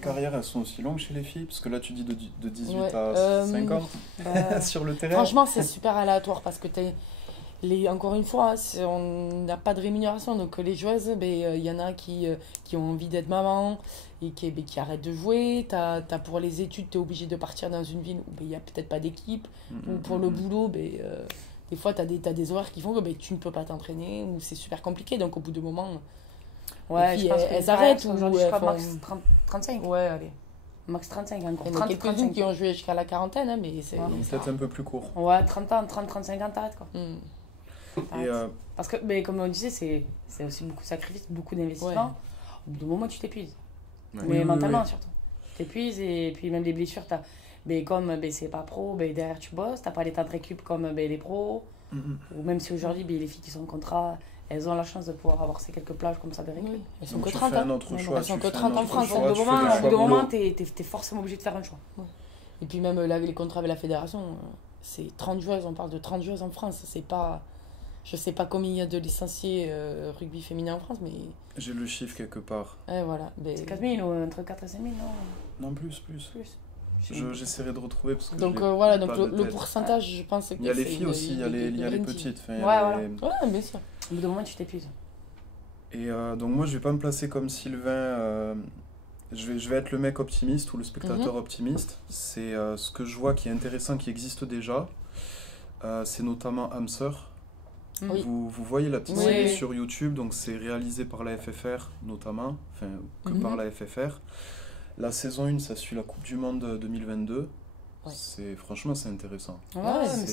carrières, elles sont aussi longues chez les filles? Parce que là, tu dis de 18 Ouais, à 50 sur le terrain. Franchement, c'est super aléatoire parce que encore une fois, on n'a pas de rémunération. Donc, les joueuses, il y en a qui ont envie d'être maman et qui arrêtent de jouer. T'as pour les études, tu es obligé de partir dans une ville où il n'y a peut-être pas d'équipe. Ou pour le boulot, des fois, tu as des horaires qui font que tu ne peux pas t'entraîner ou c'est super compliqué. Donc, au bout de moment, ouais, les filles, je pense elles arrêtent. Aujourd'hui, je crois max 35. Ouais, allez. Max 35 encore. Il y en a quelques-unes qui ont joué jusqu'à la quarantaine, hein, mais c'est peut-être un peu plus court. Ouais, 30 ans, 30-35 ans, t'arrêtes quoi. Et Parce que, comme on disait, c'est aussi beaucoup de sacrifices, beaucoup d'investissement. Ouais. Au bout d'un moment, tu t'épuises. Ouais. Mais Oui, mentalement oui. surtout. Tu t'épuises et puis même les blessures, comme c'est pas pro, derrière tu bosses, t'as pas les temps de récup comme les pros. Ou même si aujourd'hui, les filles qui sont en contrat, elles ont la chance de pouvoir avoir ces quelques plages comme ça de récup. Oui, elles sont Donc que tu 30 fais ans. un autre choix. Elles sont tu que fais 30 un en autre France. choix, Au bout tu d'un fais moment, des choix boulot. t'es forcément obligé de faire un choix. Et puis même là, les contrats avec la fédération, c'est 30 joueuses, on parle de 30 joueuses en France. C'est pas... Je sais pas combien il y a de licenciés rugby féminin en France, mais... J'ai le chiffre quelque part. Voilà. C'est 4 000 ou entre 4 et 5 000, non? Non, plus. J'essaierai de retrouver parce que Donc je l'ai voilà, pas donc de le tête. pourcentage, je pense que Il y a les filles aussi, il y a les green team. petites. Enfin, il y Ouais, a voilà. Ouais, bien sûr. Au bout d'un moment, tu t'épuises. Et donc moi, je vais pas me placer comme Sylvain. Je vais être le mec optimiste ou le spectateur optimiste. C'est ce que je vois qui est intéressant, qui existe déjà. C'est notamment Hamster. Oui. Vous voyez la petite Oui. série sur YouTube, donc c'est réalisé par la FFR notamment, enfin que par la FFR. La saison 1, ça suit la Coupe du Monde 2022. Ouais. Franchement, c'est intéressant. Ouais,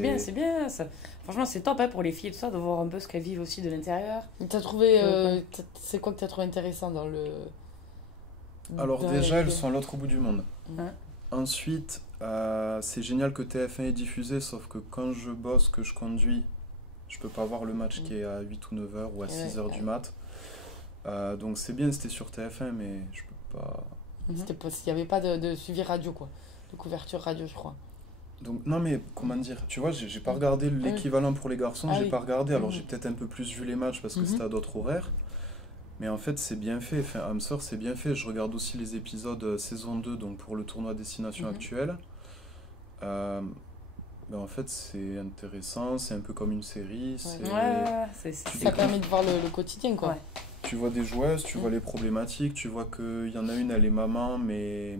mais c'est bien. Franchement, c'est top pour les filles et tout ça, de voir un peu ce qu'elles vivent aussi de l'intérieur. T'as trouvé... c'est quoi que t'as trouvé intéressant dans le... Alors dans déjà, les- elles sont à l'autre bout du monde. Ouais. Ensuite, c'est génial que TF1 ait diffusé, sauf que quand je bosse, que je conduis, je peux pas voir le match qui est à 8 ou 9 heures ou à 6 heures du mat. Donc c'est bien, c'était sur TF1, mais je peux pas... C'était pas... Il n'y avait pas de suivi radio, quoi. De couverture radio, je crois. Donc, non mais comment dire, tu vois, j'ai pas regardé l'équivalent pour les garçons, j'ai pas regardé, alors j'ai peut-être un peu plus vu les matchs parce que c'était à d'autres horaires, mais en fait c'est bien fait, enfin Hamster c'est bien fait, je regarde aussi les épisodes saison 2, donc pour le tournoi Destination Actuelle, en fait c'est intéressant, c'est un peu comme une série, Ça permet de voir le quotidien, quoi. Ouais. Tu vois des joueuses, tu vois les problématiques, tu vois qu'il y en a une, elle est maman, mais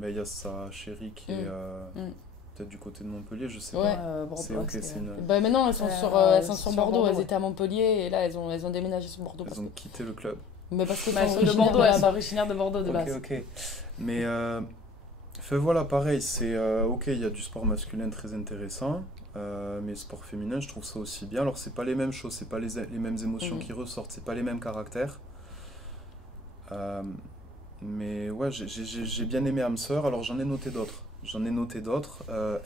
il y a sa chérie qui est peut-être du côté de Montpellier, je sais pas. Bordeaux, c'est une... Maintenant, elles sont sur Bordeaux. Bordeaux, Elles étaient à Montpellier et là, elles ont déménagé sur Bordeaux. Elles ont quitté le club. Mais parce que elles sont de Bordeaux, elles sont originaires de Bordeaux de base. Ok. Mais voilà, pareil, c'est ok, il y a du sport masculin très intéressant, mais sport féminin, je trouve ça aussi bien. Alors, c'est pas les mêmes choses, c'est pas les mêmes émotions qui ressortent, c'est pas les mêmes caractères. Mais ouais, j'ai bien aimé Hamster, alors j'en ai noté d'autres.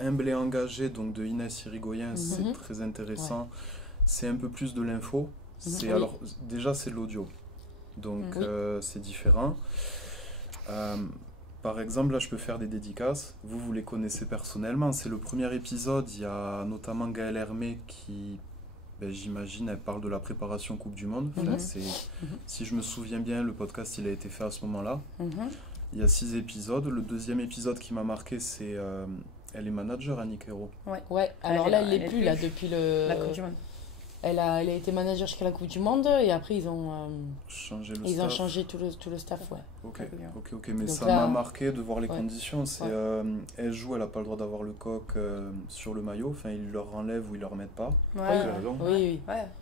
Humble et engagé, donc de Inès Irigoyen, c'est très intéressant. Ouais. C'est un peu plus de l'info. Alors, déjà, c'est de l'audio. Donc, c'est différent. Par exemple, là, je peux faire des dédicaces. Vous les connaissez personnellement. C'est le premier épisode. Il y a notamment Gaëlle Hermé qui, j'imagine, elle parle de la préparation Coupe du Monde. Enfin, si je me souviens bien, le podcast, il a été fait à ce moment-là. Il y a 6 épisodes. Le deuxième épisode qui m'a marqué, c'est... elle est manager, Annick Hérault. Ouais. Alors là, elle n'est plus, là, depuis la Coupe du Monde. Elle a été manager jusqu'à la Coupe du Monde et après, ils ont changé tout le staff, ouais. Ok. Mais donc ça là, m'a marqué de voir les conditions. C'est, elle joue, elle n'a pas le droit d'avoir le coq sur le maillot. Enfin, ils leur enlèvent ou ils leur mettent pas. Oui.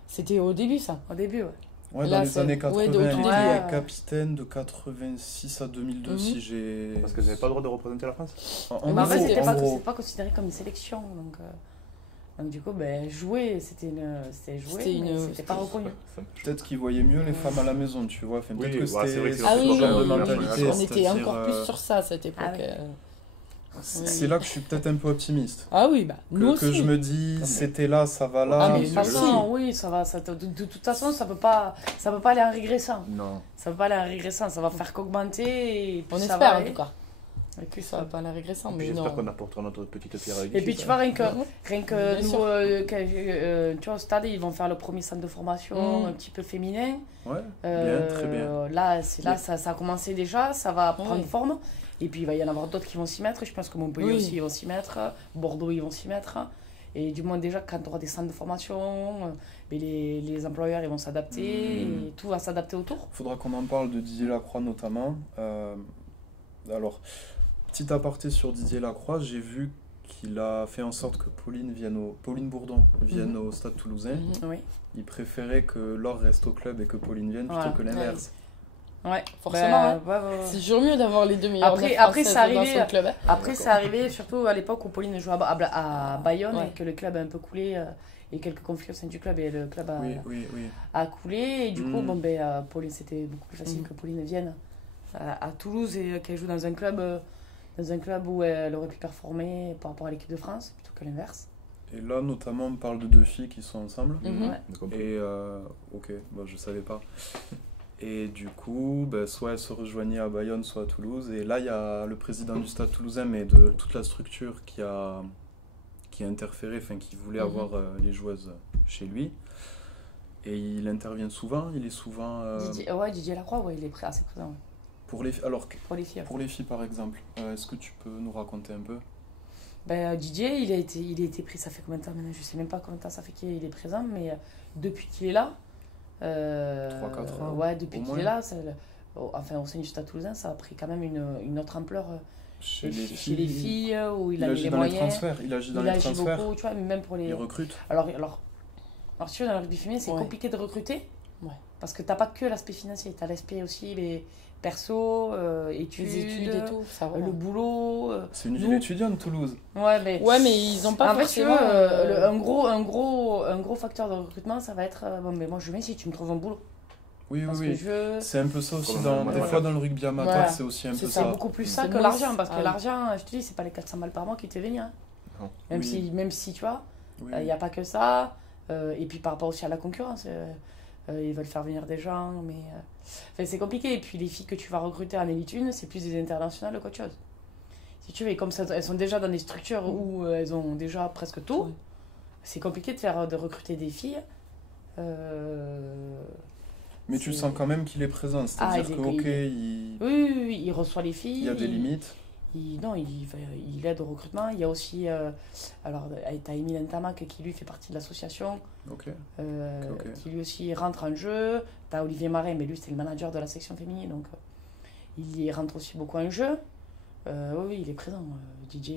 C'était au début, ça. Au début, Ouais, dans les années 80, elle était capitaine de 86 à 2002, si j'ai... Parce qu'elle n'avait pas le droit de représenter la France. En fait, c'était pas considéré comme une sélection, donc du coup, jouer, c'était pas reconnu. Peut-être qu'ils voyaient mieux les femmes à la maison, tu vois. Enfin, peut-être que c'était de mentalité. On était encore plus sur ça à cette époque. C'est là que je suis peut-être un peu optimiste. Ah oui, nous aussi. Que je me dis, c'était là, ça va là. Ah, mais de toute façon, oui, ça va. De toute façon, ça peut pas aller en régressant. Non. Ça peut pas aller en régressant, ça va faire qu'augmenter. On espère en tout cas. Et que ça va pas la régressant, mais J'espère non. qu'on apportera notre petite pierre à Et l'édifice. puis tu vois, rien que Bien nous, sûr. tu vois, au stade, ils vont faire le premier centre de formation un petit peu féminin. Ouais, bien, très bien. Là, ça a commencé déjà, ça va prendre Ouais. forme. Et puis il va y en avoir d'autres qui vont s'y mettre. Je pense que Montpellier Oui. aussi, ils vont s'y mettre. Bordeaux, ils vont s'y mettre. Et du moins, déjà, quand tu auras des centres de formation, mais les employeurs, ils vont s'adapter. Et tout va s'adapter autour. Faudra qu'on en parle de Didier Lacroix notamment. Alors, petit aparté sur Didier Lacroix, j'ai vu qu'il a fait en sorte que Pauline Bourdon vienne au Stade Toulousain. Mhm. Oui. Il préférait que Laure reste au club et que Pauline vienne Voilà. plutôt que l'inverse. Ouais, Forcément, hein. ouais. C'est toujours mieux d'avoir les deux meilleurs Après, neufs après, françaises ça arrivait- dans son club. Hein. Après, c'est arrivé surtout à l'époque où Pauline jouait à Bayonne Ouais. et que le club a un peu coulé. Et quelques conflits au sein du club et le club Oui. a coulé. Et du coup, Mm. Pauline, c'était beaucoup plus facile Mm. que Pauline vienne à Toulouse et qu'elle joue dans un club où elle aurait pu performer par rapport à l'équipe de France plutôt que l'inverse. Et là, notamment, on parle de deux filles qui sont ensemble. Mhm. Ouais. D'accord. Et ok, bon, je savais pas. Et du coup, soit elle se rejoignait à Bayonne, soit à Toulouse. Et là, il y a le président du Stade Toulousain, mais de toute la structure qui a interféré, enfin qui voulait Mhm. avoir les joueuses chez lui. Et il intervient souvent, il est souvent... Didier Lacroix, ouais, il est assez présent ouais, pour les, alors, pour les filles. pour les filles, par exemple, est-ce que tu peux nous raconter un peu? Didier, il a été pris, ça fait combien de temps maintenant? Je sais même pas combien de temps ça fait qu'il est présent, mais depuis qu'il est là, 3-4 ans, ouais, depuis au qu'il hein. moins. est là, enfin au sein du Stade Toulousain, ça a pris quand même une autre ampleur Chez chez les filles, où il il a mis agit les dans les moyens, transferts. Il agit dans il les agit transferts. beaucoup, tu vois, mais même pour les... Il recrute. Alors si tu veux, dans le rugby féminin, c'est Ouais. compliqué de recruter, Ouais. parce que t'as pas que l'aspect financier, t'as l'aspect aussi les perso, études, Les études et tout, ça va. le boulot. C'est une ville Nous- étudiante, Toulouse. Ouais, mais... Ouais, mais ils ont pas En fait, tu forcément... veux, un gros facteur de recrutement, ça va être bon, mais moi je viens si tu me trouves un boulot. Oui, Parce que oui. je veux. C'est un peu ça aussi. Comme Des voilà. fois, dans le rugby amateur, Voilà. c'est aussi un C'est peu ça. C'est ça. beaucoup plus ça C'est que moins- l'argent, parce que Ah oui. l'argent, je te dis, c'est pas les 400 balles par mois qui te viennent. Hein. Non. Même, Oui. même si, tu vois, Oui. il n'y a pas que ça. Et puis par rapport aussi à la concurrence, ils veulent faire venir des gens, mais enfin, c'est compliqué. Et puis les filles que tu vas recruter en élite 1, c'est plus des internationales qu'autre chose. Si tu veux, et comme ça, elles sont déjà dans des structures où elles ont déjà presque tout, Ouais. c'est compliqué de recruter des filles. Mais tu c'est- sens quand même qu'il est présent. C'est-à-dire il est- que, ok, il Oui, il reçoit les filles. il y a des limites. Il aide au recrutement. Il y a aussi, alors, tu as Emile Ntamak qui lui fait partie de l'association, Ok. Ok. qui lui aussi rentre en jeu. Tu as Olivier Marais, mais lui c'est le manager de la section féminine, donc il y rentre aussi beaucoup en jeu. Oui, il est présent, DJ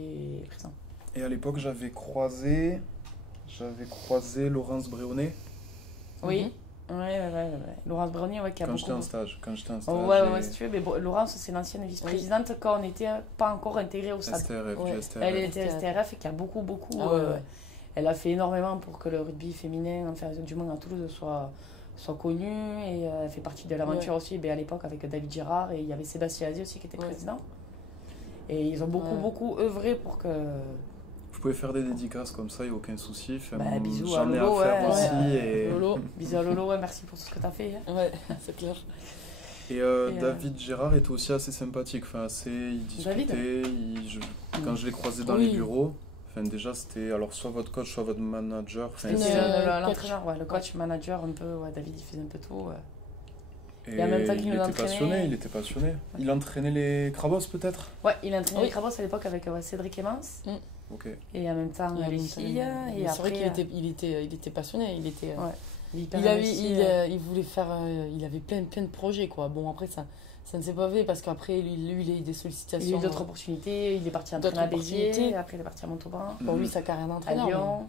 est présent. Et à l'époque, j'avais croisé Laurence Bréonnet Oui, ouais. Laurence Brownie, ouais, qui a quand j'étais beaucoup... en stage. Oh, ouais, et si tu veux, mais bon, Laurence, c'est l'ancienne vice-présidente quand on n'était pas encore intégré au SAD. STRF, Ouais. du STRF. Elle était STRF et qui a beaucoup, Ah ouais. elle a fait énormément pour que le rugby féminin, enfin du moins à Toulouse, soit connu. Et elle fait partie de l'aventure aussi, à l'époque avec David Girard, et il y avait Sébastien Azier aussi qui était Ouais. président. Et ils ont beaucoup œuvré pour que... Vous pouvez faire des dédicaces comme ça, il n'y a aucun souci. Enfin, bisous à j'en ai à Lolo, faire ouais, aussi. ouais. Et, Lolo. Bisous à Lolo, ouais, merci pour tout ce que tu as fait. Hein. Ouais, c'est clair. Et, David Gérard était aussi assez sympathique. Enfin, il discutait. David Quand je l'ai croisé dans Oui. les bureaux, enfin, déjà, c'était alors soit votre coach, soit votre manager. Enfin, Une- C'était coach. l'entraîneur, ouais, le coach, manager, un peu, ouais, David il faisait un peu tout. Ouais. et et en même temps qu'il il nous était entraînait. passionné. Il était passionné. Il entraînait les Crabos, peut-être. Ouais, il a entraîné Oui. les Crabos à l'époque avec Cédric Emmens, Ok. et en même temps Il les avait une- filles. Mais Et c'est vrai après, qu'il était passionné. Il était. Ouais. hyper Il avait, investi, il voulait faire, il avait plein de projets quoi. Bon après ça ne s'est pas fait parce qu'après lui il a eu des il y a sollicitations. eu d'autres opportunités, il est parti D'autres entraîner à Béziers, opportunités. après il est parti à Montauban, Pour lui sa carrière à d'entraîneur. Lyon.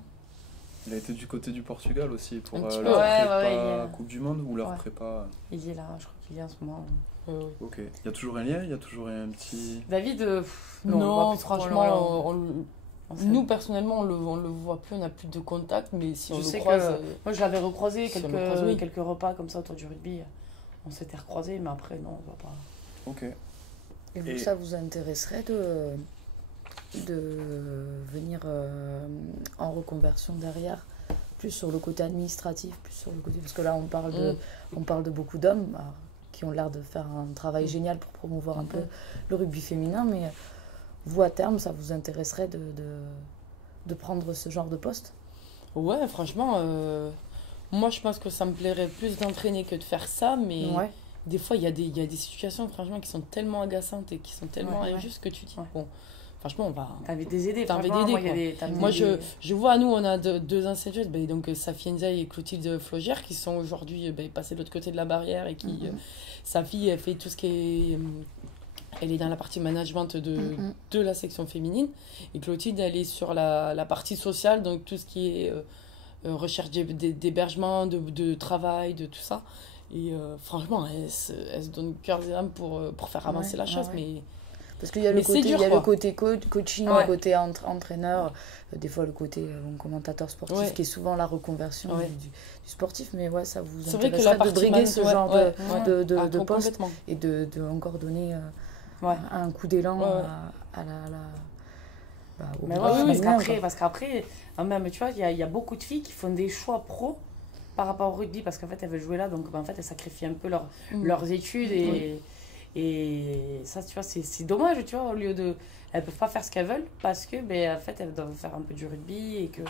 Il a été du côté du Portugal aussi pour Un petit peu. leur Ouais, prépa ouais, il y a- Coupe du Monde ou leur Ouais. prépa. Il est là, je crois qu'il est en ce moment. mais, Ok. Il y a toujours un lien, il y a toujours un petit. David, on le voit Non, plus trop, franchement, on sait- nous personnellement on le voit plus, on n'a plus de contact, mais si on Je le sais croise, que- moi je l'avais recroisé Si on le croise, oui. quelques repas comme ça autour du rugby. On s'était recroisés, mais après non, on voit pas. Ok. Et vous, Et- ça vous intéresserait de venir en reconversion derrière, plus sur le côté administratif, plus sur le côté... Parce que là, on parle de beaucoup d'hommes qui ont l'air de faire un travail génial pour promouvoir un peu le rugby féminin, mais vous, à terme, ça vous intéresserait de prendre ce genre de poste? Ouais, franchement, moi je pense que ça me plairait plus d'entraîner que de faire ça, mais des fois il y a des situations franchement qui sont tellement agaçantes et qui sont tellement injustes que tu dis, bon, franchement, on va... T'as envie de les aider, franchement. Moi, je vois, nous, on a deux anciennes joueuses, donc Safi Ndiaye et Clotilde Flogère, qui sont aujourd'hui passées de l'autre côté de la barrière et qui... Safi, elle fait tout ce qui est... Elle est dans la partie management de la section féminine. Et Clotilde, elle est sur la partie sociale, donc tout ce qui est recherche d'hébergement, de travail, de tout ça. Et franchement, elle se donne cœur et âme pour faire avancer la chose, mais... Parce qu'il y a le côté coaching, le côté entraîneur, des fois le côté commentateur sportif, qui est souvent la reconversion du sportif. Mais ça vous intéresserait de briguer ce genre de poste et de encore donner un coup d'élan à parce qu'après, même, tu vois, il y a beaucoup de filles qui font des choix pro par rapport au rugby parce qu'en fait, elles veulent jouer là, donc en fait, elles sacrifient un peu leurs études et ça, tu vois, c'est dommage, tu vois, au lieu de... Elles peuvent pas faire ce qu'elles veulent parce que, en fait, elles doivent faire un peu du rugby et que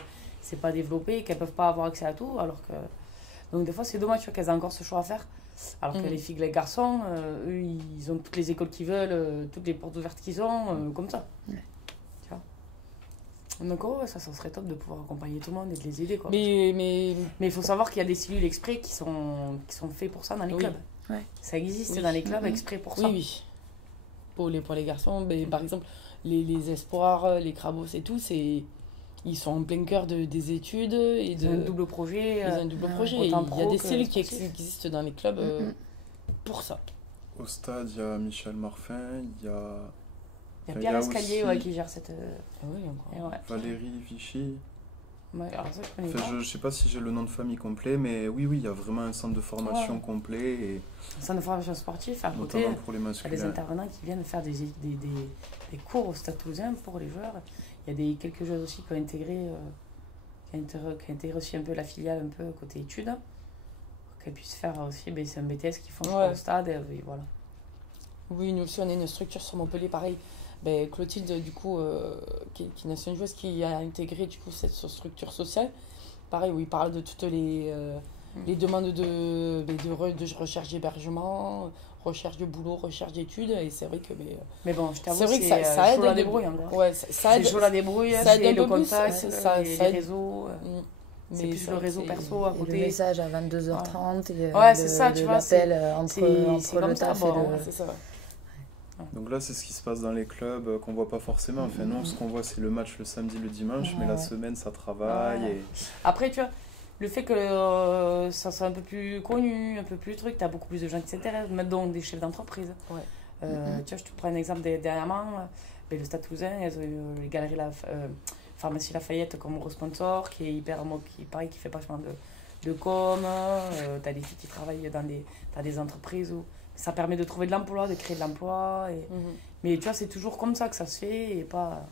c'est pas développé et qu'elles peuvent pas avoir accès à tout, alors que... Donc, des fois, c'est dommage, tu vois, qu'elles aient encore ce choix à faire. Alors que les filles et les garçons, eux, ils ont toutes les écoles qu'ils veulent, toutes les portes ouvertes qu'ils ont, comme ça. Tu vois. Donc, ça serait top de pouvoir accompagner tout le monde et de les aider, quoi. Mais il faut savoir qu'il y a des cellules exprès qui sont faits pour ça dans les clubs. Ça existe dans les clubs exprès pour ça. Oui. Pour les garçons, par exemple, les espoirs, les crabos et tout, ils sont en plein cœur des études. Ils ont un double projet. Il y a des cellules qui existent dans les clubs pour ça. Au stade, il y a Michel Marfin, il y a... Il y a Pierre Escalier qui gère cette... Valérie Vichy. Alors ça, je ne sais pas si j'ai le nom de famille complet, mais oui, il y a vraiment un centre de formation complet. Et un centre de formation sportif, à côté, notamment pour les masculins. Il y a des intervenants qui viennent faire des cours au Stade Toulousain pour les joueurs. Il y a quelques joueurs aussi qui ont intégré, aussi un peu la filiale, un peu côté études, pour qu'elles puissent faire aussi, c'est un BTS qu'ils font au stade, et voilà. Oui, nous aussi, on a une structure sur Montpellier, pareil. Clotilde, du coup, qui est une ancienne joueuse qui a intégré du coup, cette structure sociale. Pareil, où il parle de toutes les demandes de recherche d'hébergement, recherche de boulot, recherche d'études. Et c'est vrai que... Mais bon, je t'avoue, c'est vrai que ça aide la débrouille. C'est chaud la débrouille, c'est le contact, les réseaux. C'est plus le réseau perso à côté. Le message à 22h30 et c'est ça, tu vois, l'appel entre le taf et le... C'est ça. Donc là, c'est ce qui se passe dans les clubs qu'on voit pas forcément. Enfin, non, ce qu'on voit, c'est le match le samedi, le dimanche, mais la semaine, ça travaille. Et... Après, tu vois, le fait que ça soit un peu plus connu, un peu plus truc, tu as beaucoup plus de gens qui s'intéressent, même donc des chefs d'entreprise. Tu vois, je te prends un exemple dernièrement, le Stade Toulousain, elles ont eu les galeries Pharmacie Lafayette comme gros sponsor, qui est qui fait vachement de com. Tu as des filles qui travaillent dans des entreprises où ça permet de trouver de l'emploi, de créer de l'emploi. Mais tu vois, c'est toujours comme ça que ça se fait et pas...